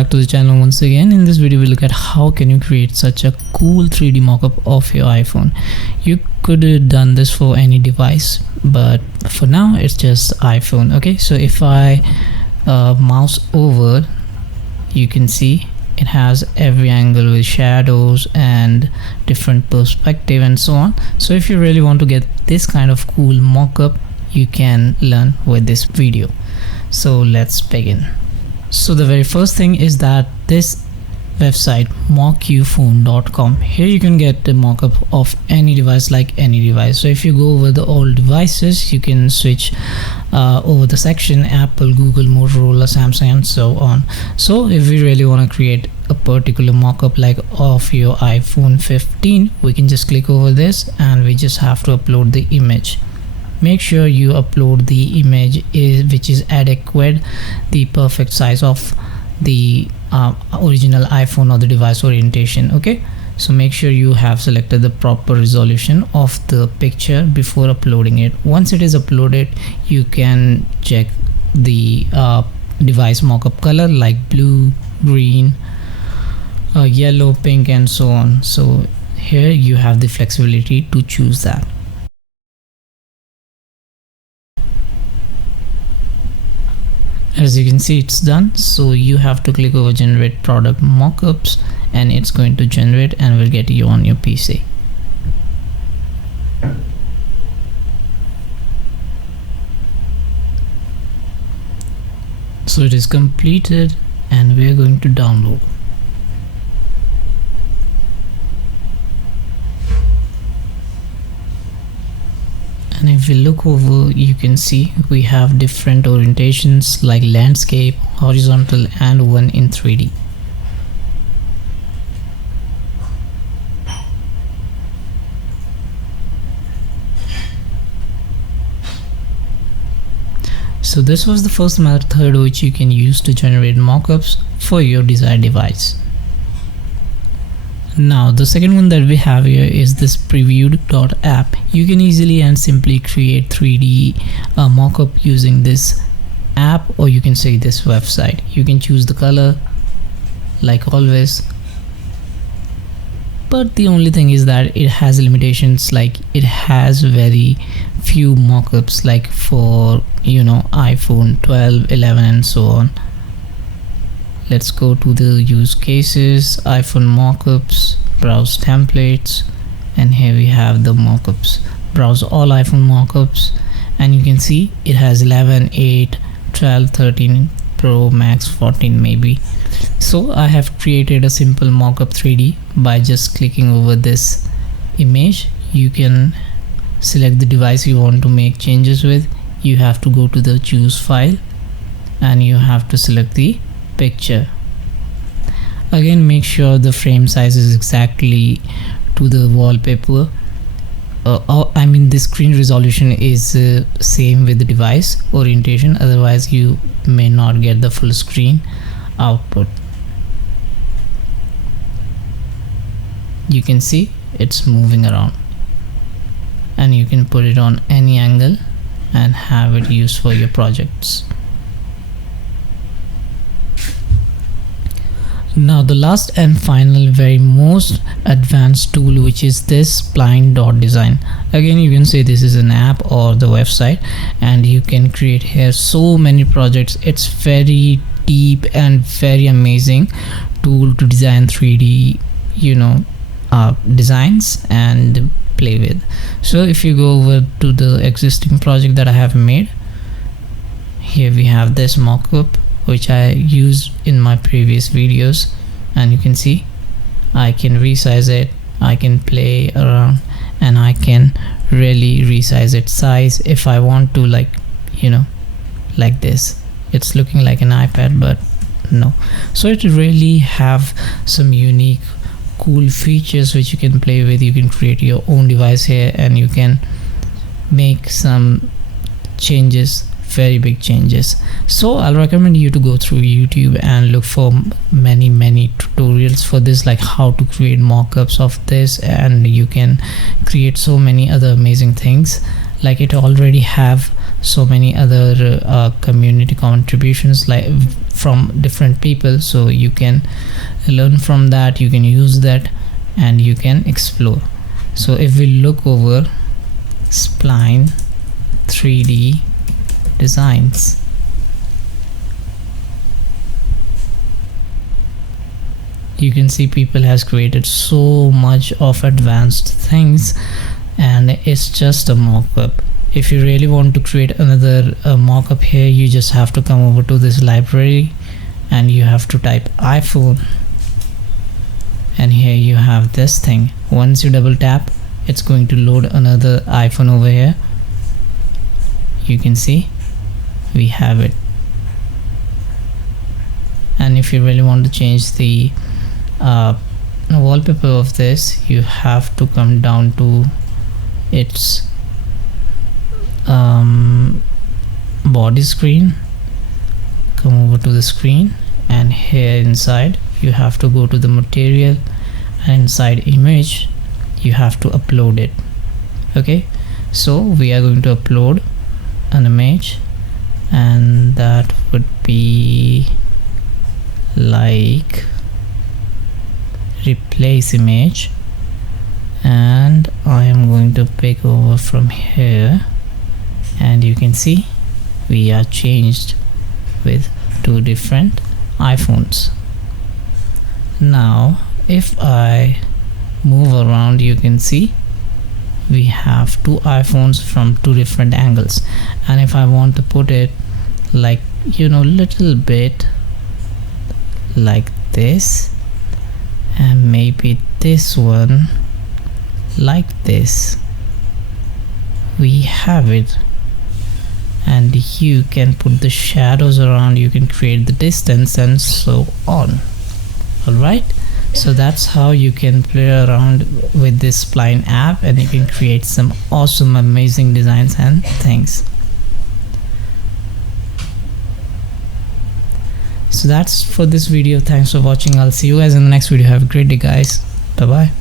back to the channel once again. In this video we look at how can you create such a cool 3D mockup of your iPhone. You could have done this for any device, but for now it's just iPhone. Okay, so if I mouse over, you can see it has every angle with shadows and different perspective and so on. So if you really want to get this kind of cool mockup, you can learn with this video. So let's begin. So the very first thing is that this website mockupphone.com, here you can get the mockup of any device, like any device. So if you go over the all devices, you can switch over the section Apple, Google, Motorola, Samsung and so on. So if we really want to create a particular mockup like of your iPhone 15, we can just click over this and we just have to upload the image. Make sure you upload the image which is adequate, the perfect size of the original iPhone or the device orientation. Okay, so make sure you have selected the proper resolution of the picture before uploading it. Once it is uploaded, you can check the device mockup color like blue, green, yellow, pink and so on. So here you have the flexibility to choose that. As you can see, it's done. So you have to click over generate product mockups and it's going to generate and will get you on your PC. So it is completed and we are going to download. And if you look over, you can see we have different orientations like landscape, horizontal and one in 3D. So this was the first method which you can use to generate mockups for your desired device. Now the second one that we have here is this previewed.app. You can easily and simply create 3D mockup using this app, or you can say this website. You can choose the color like always, but the only thing is that it has limitations, like it has very few mockups like for iPhone 12, 11 and so on. Let's go to the use cases, iPhone mockups, browse templates, and here we have the mockups. Browse all iPhone mockups and you can see it has 11, 8, 12, 13 Pro Max, 14 maybe. So I have created a simple mockup 3D by just clicking over this image. You can select the device you want to make changes with. You have to go to the choose file and you have to select the picture. Again, make sure the frame size is exactly to the wallpaper. I mean the screen resolution is same with the device orientation, otherwise you may not get the full screen output. You can see it's moving around and you can put it on any angle and have it used for your projects. Now the last and final, very most advanced tool, which is this spline.design. Again, you can say this is an app or the website and you can create here so many projects. It's very deep and very amazing tool to design 3D designs and play with. So if you go over to the existing project that I have made, here we have this mockup which I used in my previous videos, and you can see I can resize it, I can play around and I can really resize its size if I want to, like this. It's looking like an iPad, but no. So it really have some unique cool features which you can play with. You can create your own device here and you can make some changes, very big changes. So I'll recommend you to go through YouTube and look for many tutorials for this, like how to create mockups of this, and you can create so many other amazing things. Like it already have so many other community contributions, like from different people, so you can learn from that, you can use that, and you can explore. So if we look over Spline 3D designs, you can see people has created so much of advanced things, and it's just a mockup. If you really want to create another mockup here, you just have to come over to this library and you have to type iPhone, and here you have this thing. Once you double tap, it's going to load another iPhone over here. You can see we have it. And if you really want to change the wallpaper of this, you have to come down to its body screen, come over to the screen, and here inside you have to go to the material, and inside image you have to upload it. Okay, so we are going to upload an image, and that would be like replace image, and I am going to pick over from here, and you can see we are changed with 2 different iPhones. Now if I move around, you can see we have 2 iPhones from 2 different angles, and if I want to put it like, you know, little bit like this, and maybe this one like this, we have it. And you can put the shadows around, you can create the distance, and so on. Alright, so that's how you can play around with this Spline app, and you can create some awesome, amazing designs and things. So that's for this video. Thanks for watching. I'll see you guys in the next video. Have a great day, guys. Bye bye.